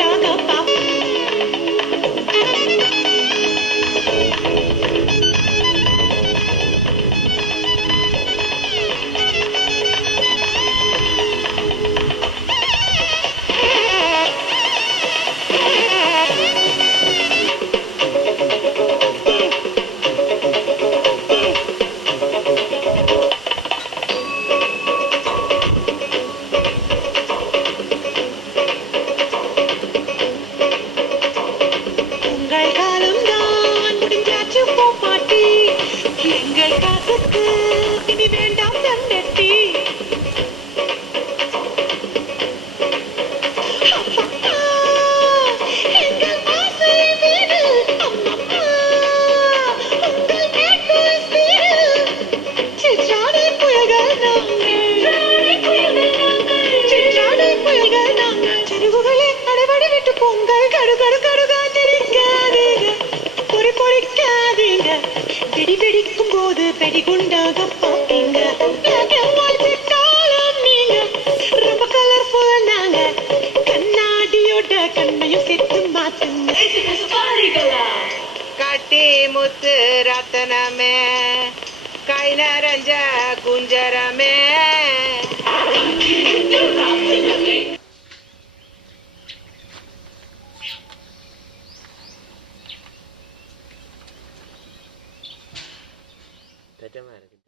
টাকা பொங்கல் கடு கடு கடுகா பொறி பொறிக்காதீங்க. வெடி வெடிக்கும் போது வெடிகுண்டாக பார்ப்பீங்க. ரொம்ப கலர்ஃபுல் நாங்க. கண்ணாடியோட கண்ணையும் சேர்த்து மாத்துங்க. முத்து ரத்தனமே கை நரஞ்ச குஞ்சரமே. chiamare